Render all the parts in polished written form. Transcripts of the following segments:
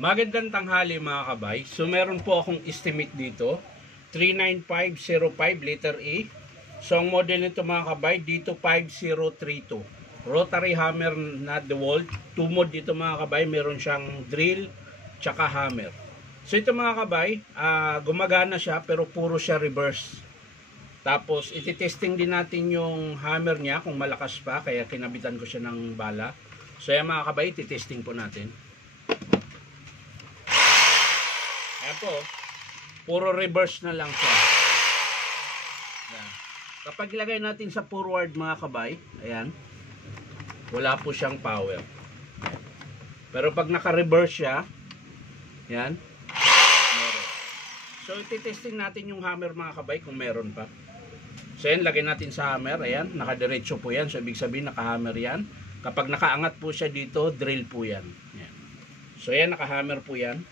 Magandang tanghali mga kabay. So meron po akong estimate dito. 39505 letter E. So ang model nito mga kabay dito 5032. Rotary hammer na DeWalt. 2 mode dito mga kabay. Meron siyang drill tsaka hammer. So ito mga kabay, gumagana siya pero puro siya reverse. Tapos iti-testing din natin yung hammer niya kung malakas pa, kaya kinabitan ko siya ng bala. So yan mga kabay, iti-testing po natin. Ayan po, puro reverse na lang siya. Ayan. Kapag ilagay natin sa forward mga kabay, ayan, wala po siyang power. Pero pag naka-reverse siya, ayan, meron. So iti-testing natin yung hammer mga kabay kung meron pa. So yan, lagay natin sa hammer, ayan, nakadiretso po yan. So ibig sabihin naka-hammer yan. Kapag nakaangat po siya dito, drill po yan. Ayan. So yan, naka-hammer po yan.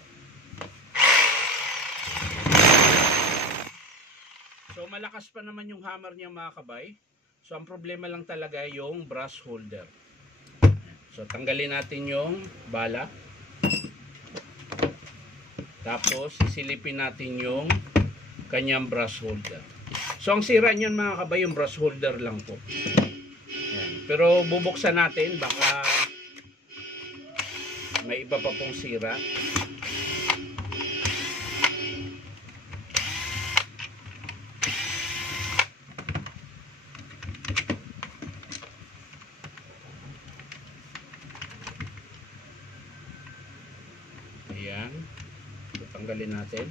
So malakas pa naman yung hammer niya mga kabay. So ang problema lang talaga yung brush holder. So tanggalin natin yung bala. Tapos isilipin natin yung kanyang brush holder. So ang sira niyan mga kabay yung brush holder lang po. Ayan. Pero bubuksan natin, baka may iba pa pong sira. Ayan, tanggalin natin.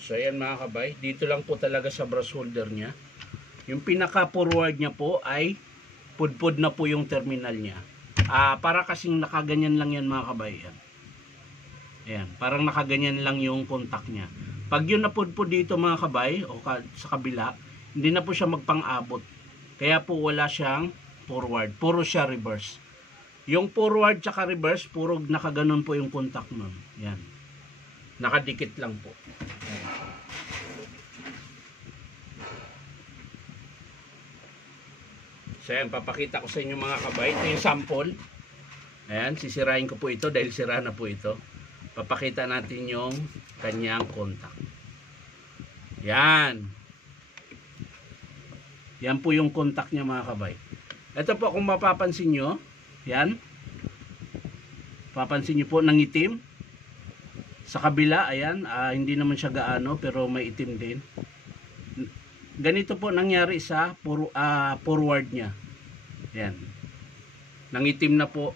So ayan mga kabay, dito lang po talaga sa brush holder niya. Yung pinaka forward niya po ay pudpud na po yung terminal niya. Para kasing nakaganyan lang yan mga kabay. Ayan, parang nakaganyan lang yung contact niya. Pag yun napudpud dito mga kabay o sa kabila, hindi na po siya magpang-abot. Kaya po wala siyang forward, puro siya reverse. Yung forward tsaka reverse, puro nakaganon po yung contact nun. Yan. Nakadikit lang po. Yan. So yan, papakita ko sa inyo mga kabay. Ito yung sample. Ayan, sisirain ko po ito dahil sira na po ito. Papakita natin yung kanyang contact. Yan. Yan po yung contact niya mga kabay. Ito po kung mapapansin nyo, yan, papansin nyo po nangitim sa kabila, ayan, hindi naman siya gaano pero may itim din. Ganito po nangyari sa forward niya, yan, nangitim na po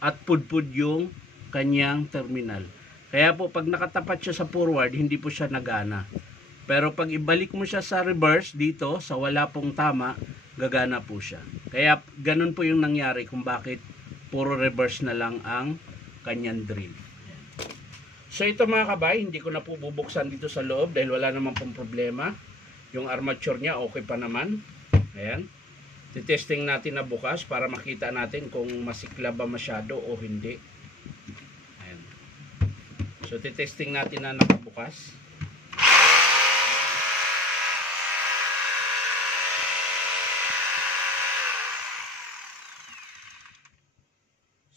at pudpud yung kanyang terminal. Kaya po pag nakatapat siya sa forward, hindi po siya nagana. Pero pag ibalik mo siya sa reverse dito, sa wala pong tama, gagana po siya. Kaya ganun po yung nangyari kung bakit puro reverse na lang ang kanyang drill. So ito mga kabay, hindi ko na po bubuksan dito sa loob dahil wala naman pong problema. Yung armature niya okay pa naman. Ayan. Titesting natin na bukas para makita natin kung masikla ba masyado o hindi. Ayan. So titesting natin na nakabukas.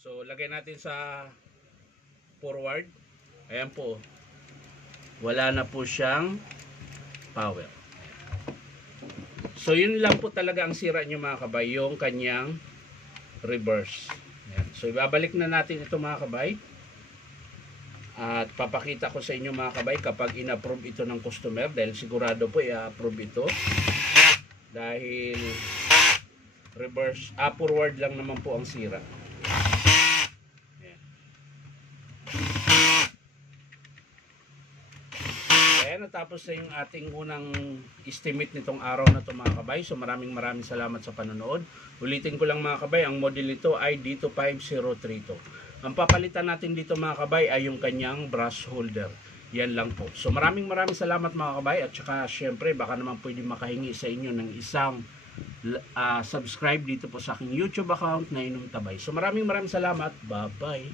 So, lagay natin sa forward. Ayan po. Wala na po siyang power. So, yun lang po talaga ang sira nyo mga kabay. Yung kanyang reverse. Ayan. So, ibabalik na natin ito mga kabay. At papakita ko sa inyo mga kabay kapag in-approve ito ng customer. Dahil sigurado po i-approve ito. Dahil reverse, forward lang naman po ang sira. Natapos na yung ating unang estimate nitong araw na ito mga kabay. So maraming salamat sa panonood. Ulitin ko lang mga kabay, ang model nito ay dito 5032. Ang papalitan natin dito mga kabay ay yung kanyang brush holder. Yan lang po. So maraming salamat mga kabay. At saka syempre baka naman pwede makahingi sa inyo ng isang subscribe dito po sa aking YouTube account na Inom Tabay. So maraming salamat. Bye bye.